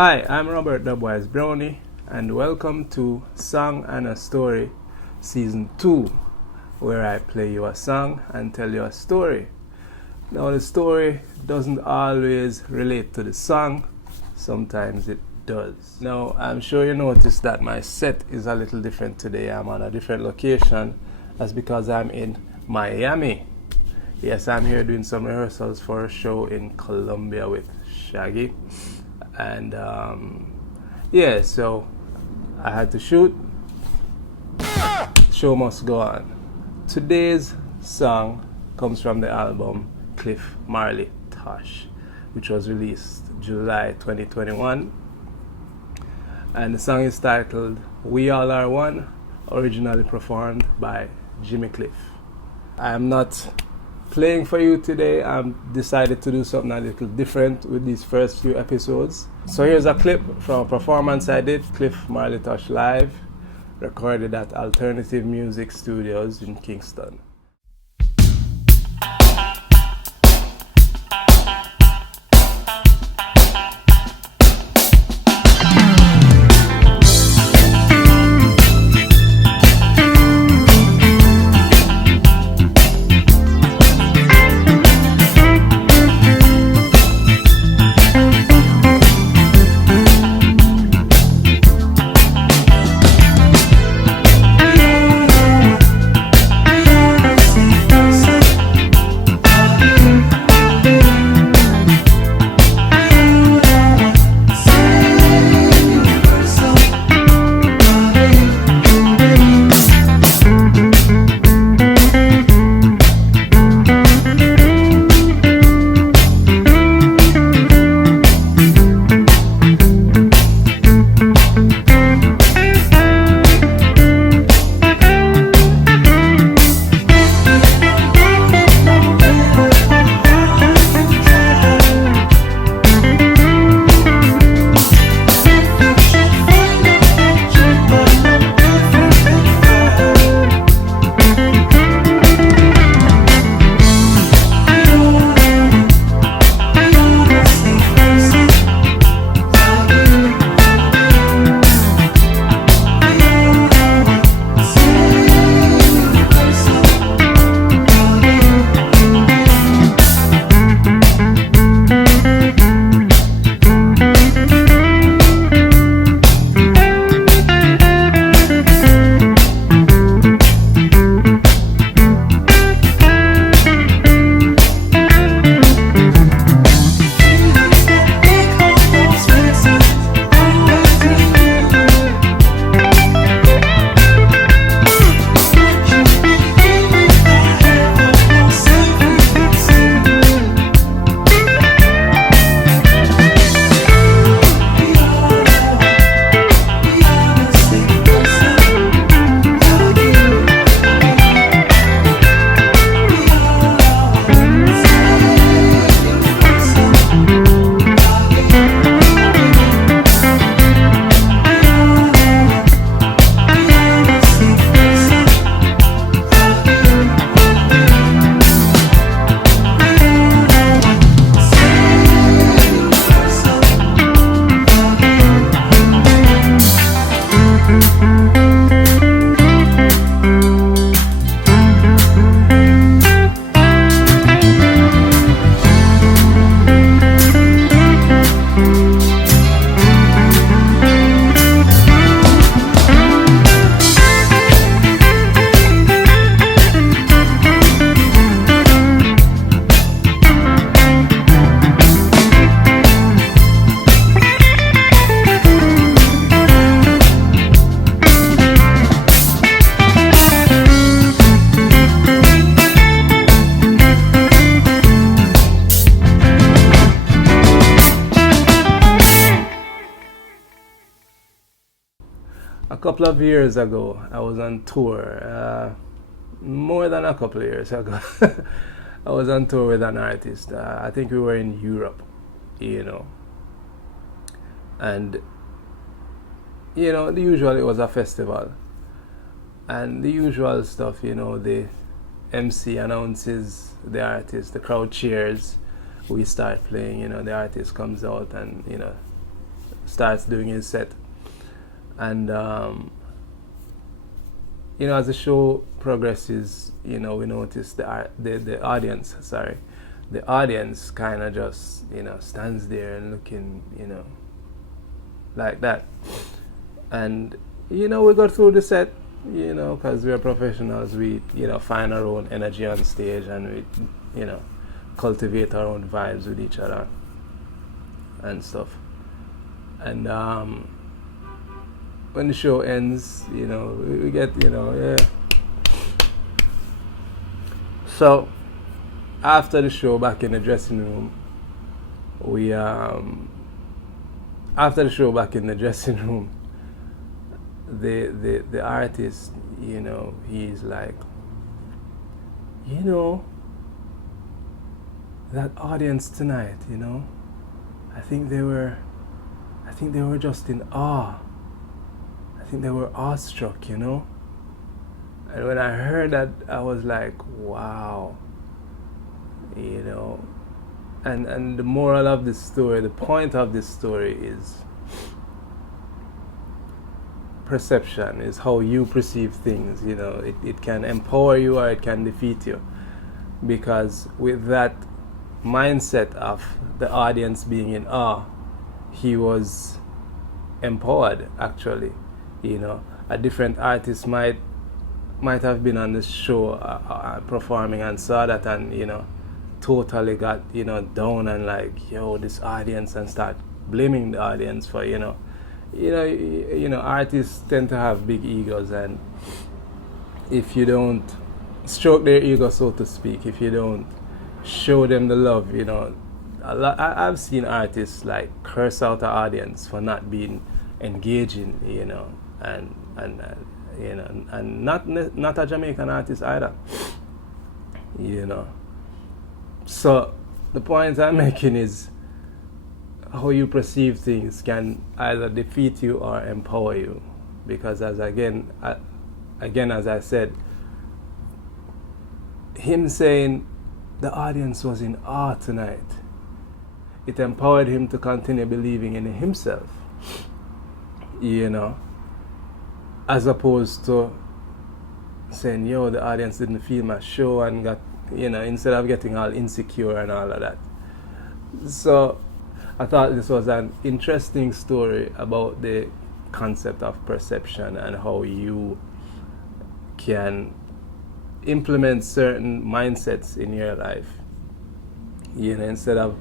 Hi, I'm Robert Dubwise Browne, and welcome to Song and a Story Season 2, where I play you a song and tell you a story. Now, the story doesn't always relate to the song, sometimes it does. Now, I'm sure you noticed that my set is a little different today. I'm on a different location. That's because I'm in Miami. Yes, I'm here doing some rehearsals for a show in Colombia with Shaggy. And yeah, so I had to shoot. Show must go on. Today's song comes from the album CLIFF MARLEY TOSH, which was released July 2021. And the song is titled We All Are One, originally performed by Jimmy Cliff. I am not playing for you today. I'm decided to do something a little different with these first few episodes. So here's a clip from a performance I did, CLIFF MARLEY TOSH Live, recorded at Alternative Music Studios in Kingston. A couple of years ago, I was on tour. More than a couple of years ago, I was on tour with an artist. I think we were in Europe, and the usual, it was a festival, and the usual stuff, the MC announces the artist, the crowd cheers, we start playing, the artist comes out and, starts doing his set. And you know, as the show progresses, you know, we notice the audience, the audience kind of just, you know, stands there and looking, you know, like that. And you know, we go through the set, you know, because we're professionals. We, you know, find our own energy on stage, and we, you know, cultivate our own vibes with each other and stuff. And when the show ends, you know, we get, you know, yeah. So after the show, back in the dressing room, we after the show, back in the dressing room, the artist, you know, he's like, you know, that audience tonight, you know, I think they were just in awe. I think they were awestruck, you know. And when I heard that, I was like, wow, you know. And the moral of this story, the point of this story is perception, is how you perceive things, you know. It can empower you or it can defeat you. Because with that mindset of the audience being in awe, he was empowered, actually. You know, a different artist might have been on the show performing and saw that, and, you know, totally got, you know, down and like, yo, this audience, and start blaming the audience for, you know, artists tend to have big egos, and if you don't stroke their ego, so to speak, if you don't show them the love, you know, I've seen artists like curse out the audience for not being engaging, you know, and you know, and not a Jamaican artist either, you know. So the point I'm making is how you perceive things can either defeat you or empower you, because as I said, him saying the audience was in awe tonight, it empowered him to continue believing in himself, you know, as opposed to saying, yo, the audience didn't feel my show, and got, you know, instead of getting all insecure and all of that. So I thought this was an interesting story about the concept of perception and how you can implement certain mindsets in your life. You know, instead of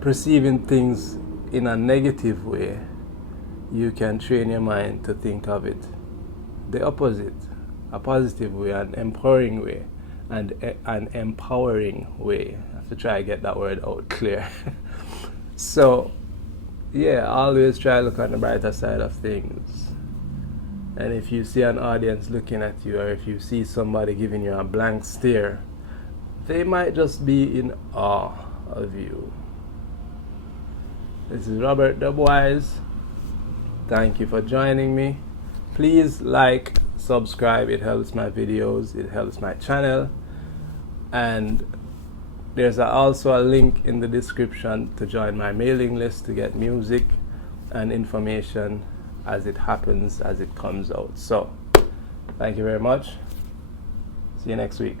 perceiving things in a negative way, you can train your mind to think of it the opposite, a positive way, an empowering way, and an empowering way. I have to try to get that word out clear. So, yeah, always try to look on the brighter side of things. And if you see an audience looking at you, or if you see somebody giving you a blank stare, they might just be in awe of you. This is Robert Dubwise. Thank you for joining me. Please like, subscribe. It helps my videos, it helps my channel. And there's also a link in the description to join my mailing list to get music and information as it happens, as it comes out. So, thank you very much. See you next week.